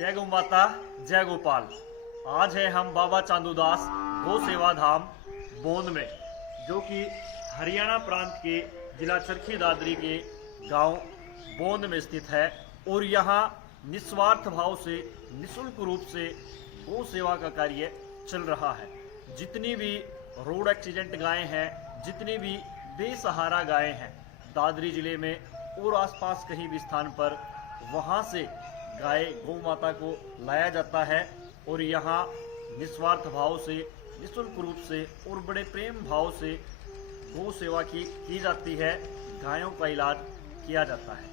जय गौ माता, जय गोपाल। आज है हम बाबा चांदूदास गौ सेवा धाम बोंद में, जो कि हरियाणा प्रांत के जिला चरखी दादरी के गांव बोंद में स्थित है। और यहाँ निस्वार्थ भाव से निःशुल्क रूप से गौ सेवा का कार्य चल रहा है। जितनी भी रोड एक्सीडेंट गायें हैं, जितनी भी बेसहारा गायें हैं दादरी जिले में और आसपास कहीं भी स्थान पर, वहाँ से गाय गौ माता को लाया जाता है और यहाँ निस्वार्थ भाव से निःशुल्क रूप से और बड़े प्रेम भाव से गौ सेवा की जाती है। गायों का इलाज किया जाता है।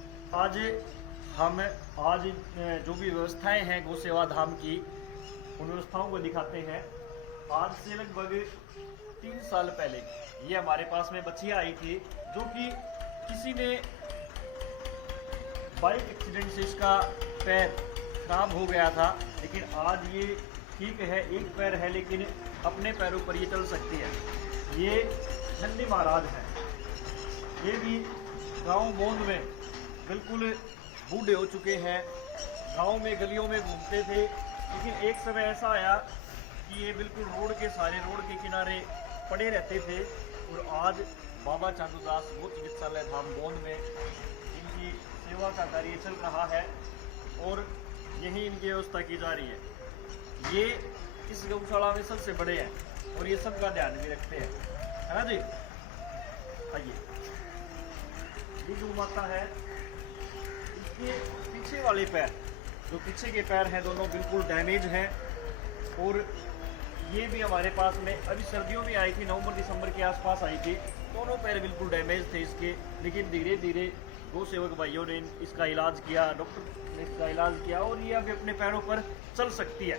हम जो भी व्यवस्थाएं हैं गौ सेवा धाम की, उन व्यवस्थाओं को दिखाते हैं। आज से लगभग 3 साल पहले ये हमारे पास में बच्चियां आई थी, जो कि किसी ने बाइक एक्सीडेंट से इसका पैर खराब हो गया था, लेकिन आज ये ठीक है, एक पैर है लेकिन अपने पैरों पर ये चल सकती है। ये नंदी महाराज है। ये भी गांव बोंद में बिल्कुल बूढ़े हो चुके हैं। गांव में गलियों में घूमते थे, लेकिन एक समय ऐसा आया कि ये बिल्कुल रोड के किनारे पड़े रहते थे। और आज बाबा चांदूदास गौ चिकित्सालय धाम बोंद में इनकी सेवा का कार्य चल रहा है और यही इनकी व्यवस्था की जा रही है। ये इस गौशाला में सबसे बड़े हैं और ये सबका ध्यान भी रखते हैं, है ना जी। आइए, ये गौ माता है, इसके पीछे वाले पैर, जो पीछे के पैर हैं, दोनों बिल्कुल डैमेज हैं। और ये भी हमारे पास में अभी सर्दियों में आई थी, नवंबर दिसंबर के आसपास आई थी। दोनों पैर बिल्कुल डैमेज थे इसके, लेकिन धीरे धीरे गौ सेवक भाइयों ने इसका इलाज किया, डॉक्टर ने इसका इलाज किया और ये अभी अपने पैरों पर चल सकती है।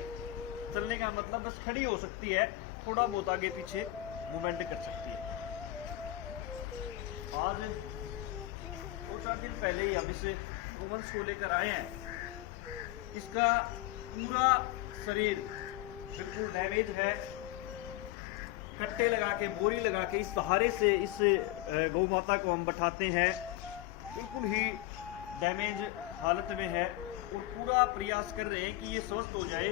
चलने का मतलब बस खड़ी हो सकती है, थोड़ा बहुत आगे पीछे मूवमेंट कर सकती है। आज 2-4 दिन पहले ही हम इस गोवंश को लेकर आए हैं। इसका पूरा शरीर बिल्कुल डैमेज है। कट्टे लगा के, बोरी लगा के, इस सहारे से इस गौ माता को हम बैठाते हैं। बिल्कुल ही डैमेज हालत में है और पूरा प्रयास कर रहे हैं कि ये स्वस्थ हो जाए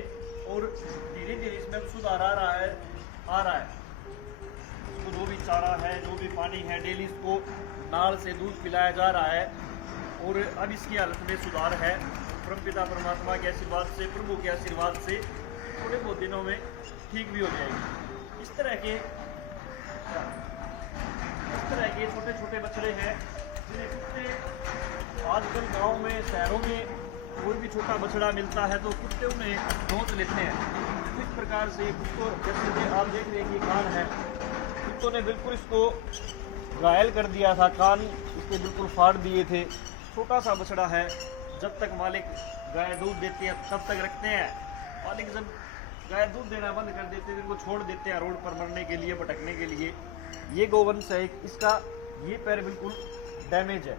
और धीरे धीरे इसमें सुधार आ रहा है। इसको जो भी चारा है, जो भी पानी है, डेली इसको नाल से दूध पिलाया जा रहा है और अब इसकी हालत में सुधार है। परमपिता परमात्मा के आशीर्वाद से, प्रभु के आशीर्वाद से थोड़े बहुत दिनों में ठीक भी हो जाएगी। इस तरह के छोटे छोटे बछड़े हैं जिन्हें कुत्ते आजकल गांव में, शहरों में कोई भी छोटा बछड़ा मिलता है तो कुत्ते उन्हें नोच लेते हैं। तो इस प्रकार से कुत्तों, जैसे आप देख रहे हैं कि कान है, कुत्तों ने बिल्कुल इसको घायल कर दिया था, कान इसके बिल्कुल फाड़ दिए थे। छोटा सा बछड़ा है। जब तक मालिक गाय दूध देती है तब तक रखते हैं। मालिक जब गाय दूध देना बंद कर देते हैं, इनको छोड़ देते हैं रोड पर मरने के लिए, भटकने के लिए। ये गोवंश है, इसका ये पैर बिल्कुल डैमेज है।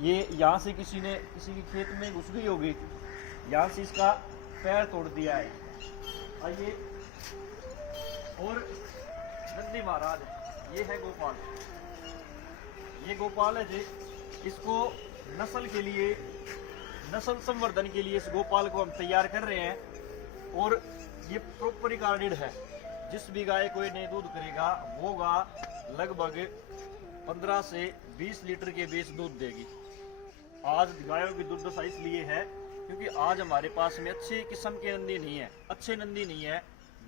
ये यहाँ से किसी के खेत में घुस गई होगी, यहाँ से इसका पैर तोड़ दिया है। आइए, और नंदी महाराज, ये है गोपाल। ये गोपाल है जी। इसको नस्ल के लिए, नस्ल संवर्धन के लिए इस गोपाल को हम तैयार कर रहे हैं और ये प्रॉपर रिकॉर्डेड है। जिस भी गाय को ये दूध करेगा वो गाय लगभग 15 से 20 लीटर के बीच दूध देगी। आज गायों की दुर्दशा इसलिए है क्योंकि आज हमारे पास में अच्छे किस्म के नंदी नहीं है, अच्छे नंदी नहीं है।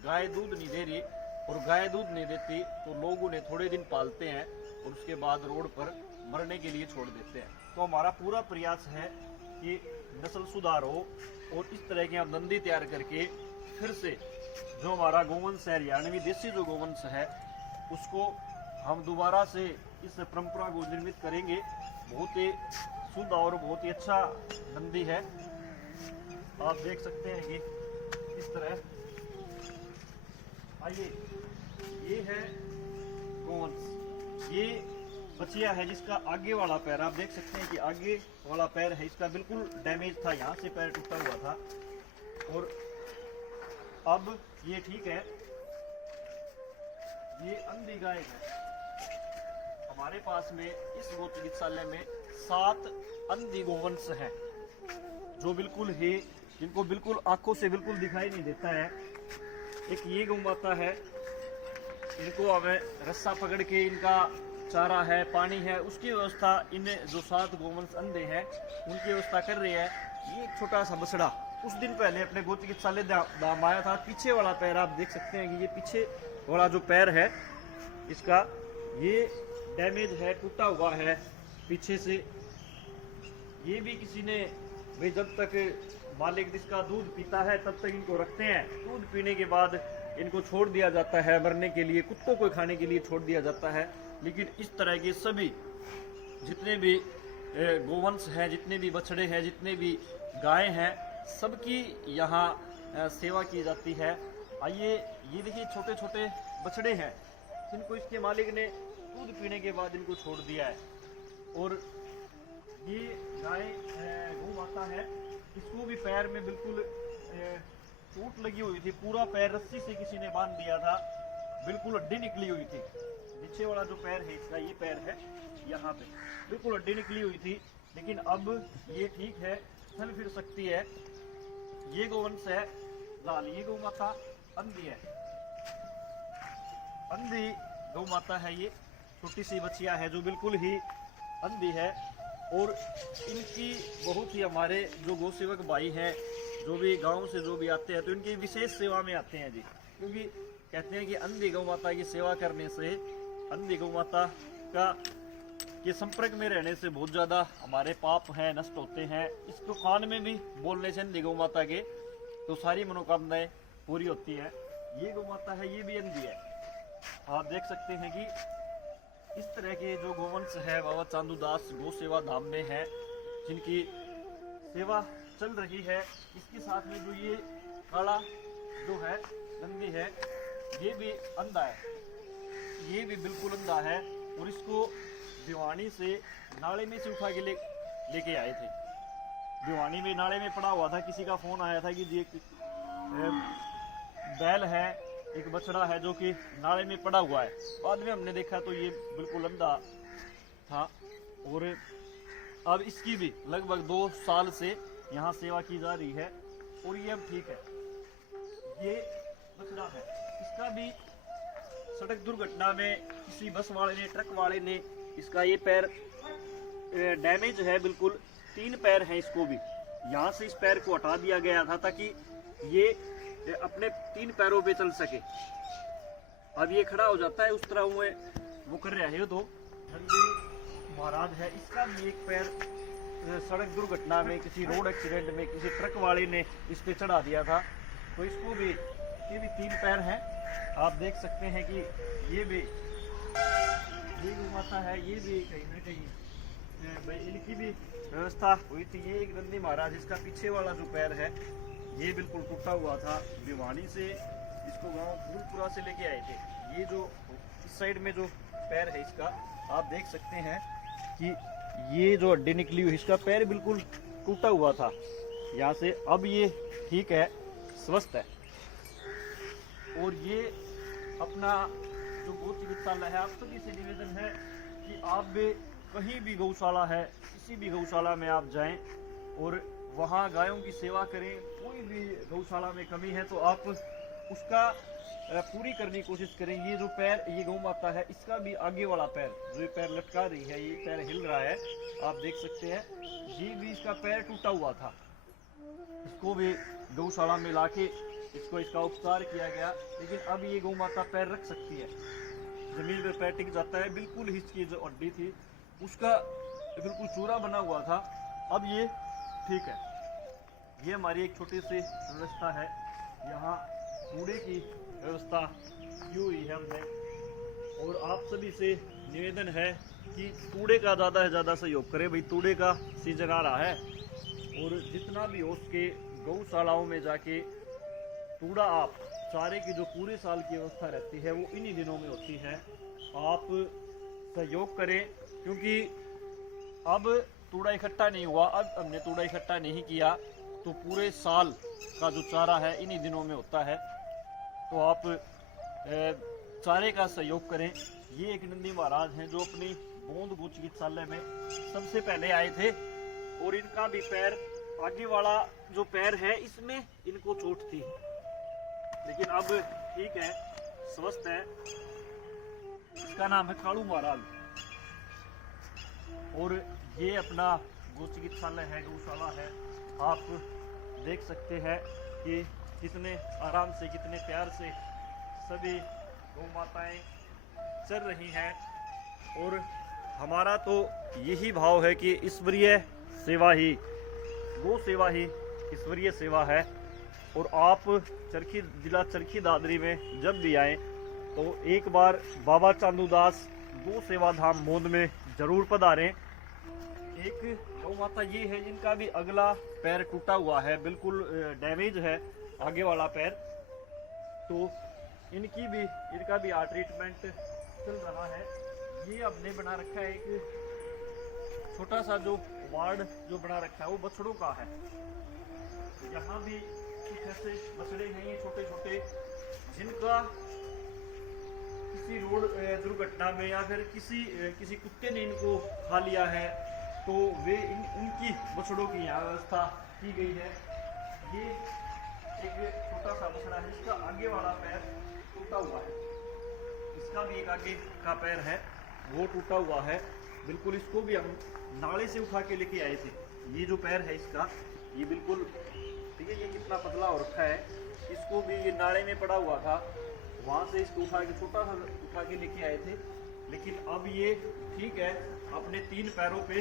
गाय दूध नहीं दे रही और गाय दूध नहीं देती तो लोग उन्हें थोड़े दिन पालते हैं और उसके बाद रोड पर मरने के लिए छोड़ देते हैं। तो हमारा पूरा प्रयास है कि नस्ल सुधार हो और इस तरह के हम नंदी तैयार करके फिर से जो हमारा गोवंश है, हरियाणवी देसी जो गोवंश है, उसको हम दोबारा से इस परंपरा को निर्मित करेंगे। बहुत ही शुद्ध और बहुत ही अच्छा नंदी है। आप देख सकते हैं कि इस तरह। आइए, ये है गोवंश। ये बछिया है जिसका आगे वाला पैर आप देख सकते हैं कि आगे वाला पैर है इसका बिल्कुल डैमेज था, यहाँ से पैर टूटा हुआ था और अब ये ठीक है। ये अंधी गाय है। हमारे पास में इस गौ चिकित्सालय में 7 अंधी गोवंश हैं जो बिल्कुल ही जिनको बिल्कुल आंखों से बिल्कुल दिखाई नहीं देता है। एक ये गौ माता है, इनको हमें रस्सा पकड़ के इनका चारा है, पानी है, उसकी व्यवस्था इन जो 7 गोवंश अंधे हैं उनकी व्यवस्था कर रही है। ये एक छोटा सा बछड़ा कुछ दिन पहले अपने गो चिकित्सालय दाम आया था। पीछे वाला पैर आप देख सकते हैं कि ये पीछे वाला जो पैर है इसका ये डैमेज है, टूटा हुआ है पीछे से। ये भी किसी ने भाई जब तक मालिक जिसका दूध पीता है तब तक इनको रखते हैं, दूध पीने के बाद इनको छोड़ दिया जाता है मरने के लिए, कुत्तों को खाने के लिए छोड़ दिया जाता है। लेकिन इस तरह के सभी जितने भी गोवंश हैं, जितने भी बछड़े हैं, जितने भी गाय हैं, सबकी यहाँ सेवा की जाती है। आइए, ये देखिए छोटे छोटे बछड़े हैं जिनको इसके मालिक ने दूध पीने के बाद इनको छोड़ दिया है। और ये गाय गौ माता है, इसको भी पैर में बिल्कुल चोट लगी हुई थी, पूरा पैर रस्सी से किसी ने बांध दिया था, बिल्कुल हड्डी निकली हुई थी। पीछे वाला जो पैर है इसका, ये पैर है यहाँ पे बिल्कुल हड्डी निकली हुई थी, लेकिन अब ये ठीक है, चल फिर सकती है। ये गोवंश है लाल, ये गौ माता अंधी है, अंधी गौ माता है। ये छोटी सी बच्चियां है जो बिल्कुल ही अंधी है। और इनकी बहुत ही हमारे जो गौ सेवक भाई हैं, जो भी गांव से जो भी आते हैं, तो इनकी विशेष सेवा में आते हैं जी, क्योंकि कहते हैं कि अंधी गौ माता की सेवा करने से, अंधी गौ माता का के संपर्क में रहने से बहुत ज़्यादा हमारे पाप हैं नष्ट होते हैं। इसको कान में भी बोलने से अंधी गौ माता के तो सारी मनोकामनाएं पूरी होती है। ये गौ माता है, ये भी अंधी है। आप देख सकते हैं कि इस तरह के जो गोवंश है बाबा चांदूदास गौ सेवा धाम में है, जिनकी सेवा चल रही है। इसके साथ में जो ये काला जो है नंदी है, ये भी अंधा है, ये भी बिल्कुल अंधा है। और इसको भिवानी से नाले में से उठा के लेके आए थे। भिवानी में नाले में पड़ा हुआ था, किसी का फोन आया था कि जी एक बैल है, एक बछड़ा है जो कि नाले में पड़ा हुआ है। बाद में हमने देखा तो ये बिल्कुल अंधा था। और अब इसकी भी लगभग 2 साल से यहाँ सेवा की जा रही है और ये अब ठीक है। ये बछड़ा है, इसका भी सड़क दुर्घटना में किसी बस वाले ने, ट्रक वाले ने, इसका ये पैर डैमेज है बिल्कुल, 3 पैर हैं इसको भी। यहाँ से इस पैर को हटा दिया गया था ताकि ये अपने 3 पैरों पे चल सके। अब ये खड़ा हो जाता है, उस तरह वो कर रहा है। तो नंदी महाराज है, इसका भी एक पैर सड़क दुर्घटना में, किसी रोड एक्सीडेंट में, किसी ट्रक वाले ने इस पे चढ़ा दिया था। तो इसको भी, ये भी 3 पैर हैं। आप देख सकते हैं कि ये भी ये गौ माता है, ये भी कहीं ना कहीं भाई इनकी भी व्यवस्था हुई थी। ये एक नंदी महाराज, इसका पीछे वाला जो पैर है ये बिल्कुल टूटा हुआ था। भिवानी से इसको गांव फूलपुरा से लेके आए थे। ये जो इस साइड में जो पैर है इसका, आप देख सकते हैं कि ये जो हड्डी निकली हुई, इसका पैर बिल्कुल टूटा हुआ था यहाँ से। अब ये ठीक है, स्वस्थ है। और ये अपना जो गौ चिकित्सालय है, आप सभी से निवेदन है कि आप भी कहीं भी गौशाला है, किसी भी गौशाला में आप जाएं और वहाँ गायों की सेवा करें। कोई भी गौशाला में कमी है तो आप उसका पूरी करने की कोशिश करें। ये जो पैर, ये गौ माता है, इसका भी आगे वाला पैर, जो ये पैर लटका रही है, ये पैर हिल रहा है, आप देख सकते हैं। ये भी इसका पैर टूटा हुआ था, इसको भी गौशाला में लाके इसका उपचार किया गया। लेकिन अब ये गौ माता पैर रख सकती है, जमीन पर पैर टिक जाता है। बिल्कुल इसकी जो हड्डी थी उसका बिल्कुल चूरा बना हुआ था, अब ये ठीक है। ये हमारी एक छोटी सी व्यवस्था है, यहाँ कूड़े की व्यवस्था की हुई है हमने। और आप सभी से निवेदन है कि कूड़े का ज़्यादा से ज़्यादा सहयोग करें। भाई कूड़े का सीजन आ रहा है और जितना भी हो सके गौशालाओं में जाके कूड़ा, आप चारे की जो पूरे साल की व्यवस्था रहती है वो इन्हीं दिनों में होती है, आप सहयोग करें। क्योंकि अब कूड़ा इकट्ठा नहीं हुआ, अब हमने कूड़ा इकट्ठा नहीं किया तो पूरे साल का जो चारा है इन्हीं दिनों में होता है। तो आप चारे का सहयोग करें। ये एक नंदी महाराज हैं जो अपनी बोंद गौ चिकित्सालय में सबसे पहले आए थे और इनका भी पैर आगे वाला जो पैर है इसमें इनको चोट थी, लेकिन अब ठीक है, स्वस्थ है। इसका नाम है कालू महाराज और ये अपना गौ चिकित्सालय है, गौशाला है। आप देख सकते हैं कि कितने आराम से, कितने प्यार से सभी गौ माताएं चल रही हैं। और हमारा तो यही भाव है कि ईश्वरीय सेवा ही, गौ सेवा ही ईश्वरीय सेवा है। और आप चरखी, जिला चरखी दादरी में जब भी आएँ तो एक बार बाबा चांदूदास गौ सेवा धाम मोंद में जरूर पधारें। एक गौ माता ये है जिनका भी अगला पैर टूटा हुआ है, बिल्कुल डैमेज है आगे वाला पैर, तो इनका भी ट्रीटमेंट चल रहा है। ये हमने बना रखा है एक छोटा सा जो वार्ड जो बना रखा है वो बछड़ों का है। यहाँ भी कुछ ऐसे बछड़े हैं ये छोटे छोटे, जिनका किसी रोड दुर्घटना में या फिर किसी कुत्ते ने इनको खा लिया है, तो वे उनकी बछड़ों की यहाँ व्यवस्था की गई है। ये एक छोटा सा बछड़ा है जिसका आगे वाला पैर टूटा हुआ है, इसका भी एक आगे का पैर है वो टूटा हुआ है बिल्कुल। इसको भी हम नाले से उठा के लेके आए थे। ये जो पैर है इसका, ये बिल्कुल ठीक है, ये कितना पतला हो रखा है। इसको भी ये नाले में पड़ा हुआ था, वहाँ से इसको उठा के छोटा सा उठा के लेके आए थे, लेकिन अब ये ठीक है, अपने 3 पैरों पे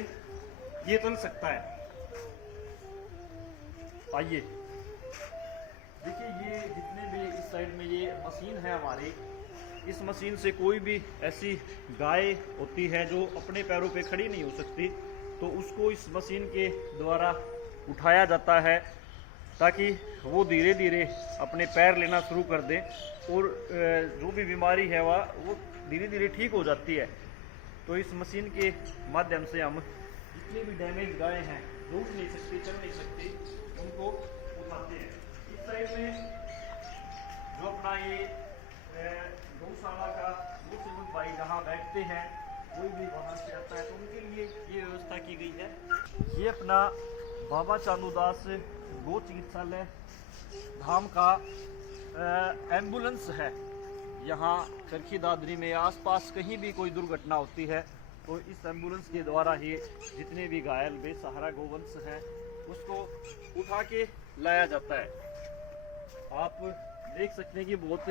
ये चल सकता है। आइए देखिए, ये जितने भी इस साइड में ये मशीन है हमारी, इस मशीन से कोई भी ऐसी गाय होती है जो अपने पैरों पे खड़ी नहीं हो सकती, तो उसको इस मशीन के द्वारा उठाया जाता है ताकि वो धीरे धीरे अपने पैर लेना शुरू कर दें और जो भी बीमारी है वो धीरे धीरे ठीक हो जाती है। तो इस मशीन के माध्यम से हम जितनी भी डैमेज गाय हैं, जो उठ नहीं सकती, चल नहीं सकती, उनको उठाते हैं। इस साइड में जो अपना ये गौशाला का गौ सेवक भाई जहाँ बैठते हैं, कोई भी वहाँ से आता है तो उनके लिए ये व्यवस्था की गई है। ये अपना बाबा चांदूदास गौ चिकित्सालय धाम का एम्बुलेंस है। यहाँ चरखी दादरी में आसपास कहीं भी कोई दुर्घटना होती है तो इस एम्बुलेंस के द्वारा ही जितने भी घायल बेसहारा गोवंश हैं उसको उठा के लाया जाता है। आप देख सकते हैं कि बहुत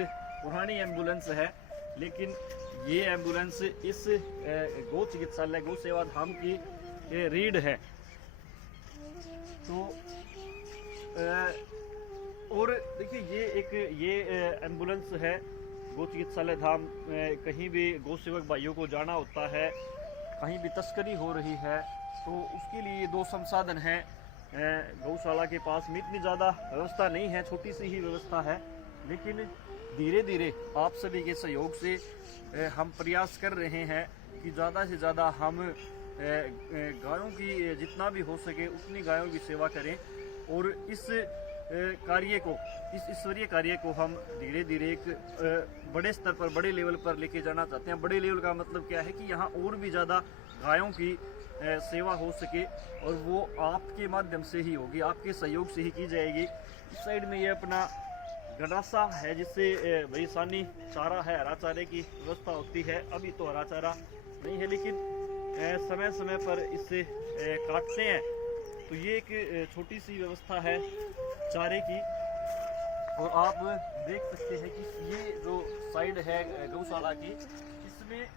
पुरानी एम्बुलेंस है, लेकिन ये एम्बुलेंस इस गौ चिकित्सालय गौ सेवा धाम की रीढ़ है। तो और देखिए, ये एम्बुलेंस है गौ चिकित्सालय धाम। कहीं भी गौ सेवक भाइयों को जाना होता है, कहीं भी तस्करी हो रही है, तो उसके लिए 2 संसाधन हैं गौशाला के पास में। इतनी ज़्यादा व्यवस्था नहीं है, छोटी सी ही व्यवस्था है, लेकिन धीरे धीरे आप सभी के सहयोग से हम प्रयास कर रहे हैं कि ज़्यादा से ज़्यादा हम गायों की जितना भी हो सके उतनी गायों की सेवा करें। और इस कार्य को, इस ईश्वरीय कार्य को हम धीरे धीरे एक बड़े स्तर पर, बड़े लेवल पर लेके जाना चाहते हैं। बड़े लेवल का मतलब क्या है कि यहाँ और भी ज़्यादा गायों की सेवा हो सके, और वो आपके माध्यम से ही होगी, आपके सहयोग से ही की जाएगी। इस साइड में ये अपना गंडासा है जिससे बेसानी चारा है, हरा चारे की व्यवस्था होती है। अभी तो हरा चारा नहीं है, लेकिन समय समय पर इसे काटते हैं। तो ये एक छोटी सी व्यवस्था है चारे की। और आप देख सकते हैं कि ये जो साइड है गौशाला की, इसमें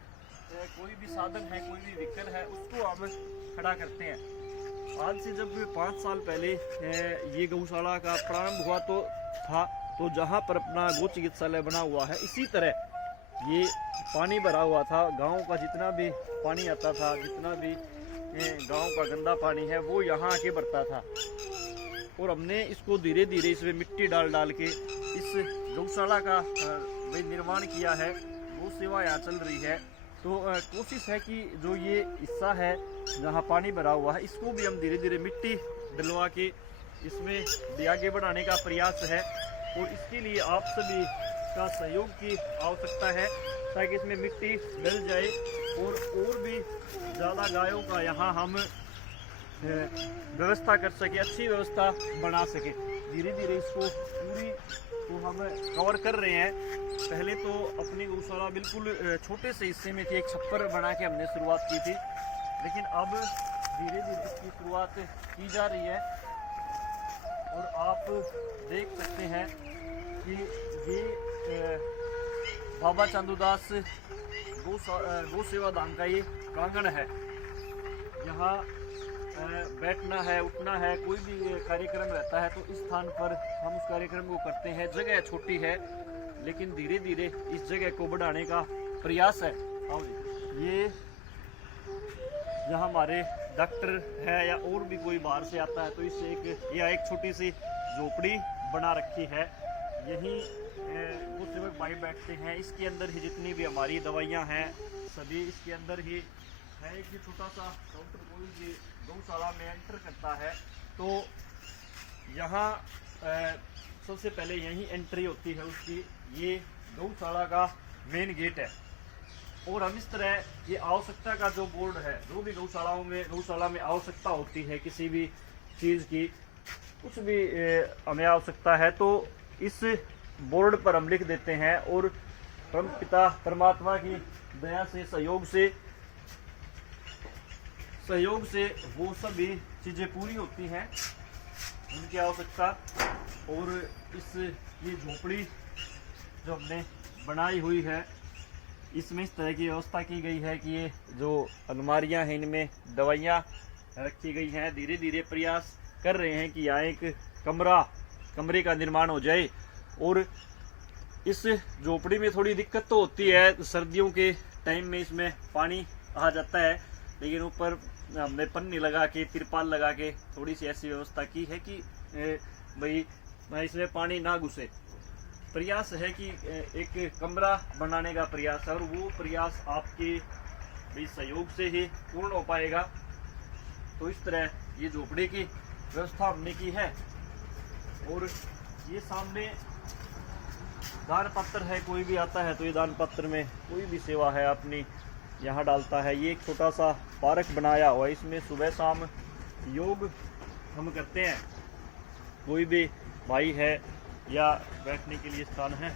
कोई भी साधन है, कोई भी व्हीकल है, उसको हम खड़ा करते हैं। आज से जब 5 साल पहले ये गौशाला का प्रारंभ हुआ तो जहाँ पर अपना गौ चिकित्सालय बना हुआ है, इसी तरह ये पानी भरा हुआ था। गांव का जितना भी पानी आता था, जितना भी गांव का गंदा पानी है, वो यहाँ आके भरता था। और हमने इसको धीरे धीरे इसमें मिट्टी डाल के इस गौशाला का निर्माण किया है। गौ सेवा यहाँ चल रही है। तो कोशिश है कि जो ये हिस्सा है जहाँ पानी भरा हुआ है, इसको भी हम धीरे धीरे मिट्टी डलवा के इसमें भी आगे बढ़ाने का प्रयास है। और इसके लिए आप सभी का सहयोग की आवश्यकता है ताकि इसमें मिट्टी डल जाए और भी ज़्यादा गायों का यहाँ हम व्यवस्था कर सके, अच्छी व्यवस्था बना सके। धीरे धीरे इसको पूरी तो हम कवर कर रहे हैं। पहले तो अपनी गौशाला बिल्कुल छोटे से हिस्से में थी, एक छप्पर बना के हमने शुरुआत की थी, लेकिन अब धीरे धीरे इसकी शुरुआत की जा रही है। और आप देख सकते हैं कि ये बाबा चांदूदास गौ सेवा धाम का ये प्रांगण है। यहाँ बैठना है, उठना है, कोई भी कार्यक्रम रहता है तो इस स्थान पर हम उस कार्यक्रम को करते हैं। जगह छोटी है लेकिन धीरे धीरे इस जगह को बढ़ाने का प्रयास है। आओ जी, ये यहाँ हमारे डॉक्टर है या और भी कोई बाहर से आता है तो इससे एक छोटी सी झोपड़ी बना रखी है। यहीं वो सेवक भाई बैठते हैं। इसके अंदर ही जितनी भी हमारी दवाइयाँ हैं सभी इसके अंदर ही है। एक छोटा सा काउंटर कोई भी गौशाला में एंटर करता है तो यहाँ सबसे पहले यहीं एंट्री होती है उसकी। ये गौशाला का मेन गेट है। और हम इस तरह ये आवश्यकता का जो बोर्ड है, जो भी गौशाला में आवश्यकता होती है किसी भी चीज़ की, कुछ भी हमें आवश्यकता है तो इस बोर्ड पर हम लिख देते हैं। और परम पिता परमात्मा की दया से सहयोग से वो सभी चीज़ें पूरी होती हैं उनकी आवश्यकता। और ये झोपड़ी जो हमने बनाई हुई है इसमें इस तरह की व्यवस्था की गई है कि ये जो अलमारियां हैं इनमें दवाइयां रखी गई हैं। धीरे धीरे प्रयास कर रहे हैं कि यहाँ एक कमरे का निर्माण हो जाए। और इस झोपड़ी में थोड़ी दिक्कत तो होती है, सर्दियों के टाइम में इसमें पानी आ जाता है, लेकिन ऊपर हमने पन्नी लगा के, तिरपाल लगा के थोड़ी सी ऐसी व्यवस्था की है कि भाई इसमें पानी ना घुसे। प्रयास है कि एक कमरा बनाने का प्रयास है और वो प्रयास आपके भी सहयोग से ही पूर्ण हो पाएगा। तो इस तरह ये झोपड़ी की व्यवस्था हमने की है। और ये सामने दान पत्र है, कोई भी आता है तो ये दान पत्र में कोई भी सेवा है अपनी यहाँ डालता है। ये एक छोटा सा पार्क बनाया हुआ है, इसमें सुबह शाम योग हम करते हैं। कोई भी भाई है या बैठने के लिए स्थान है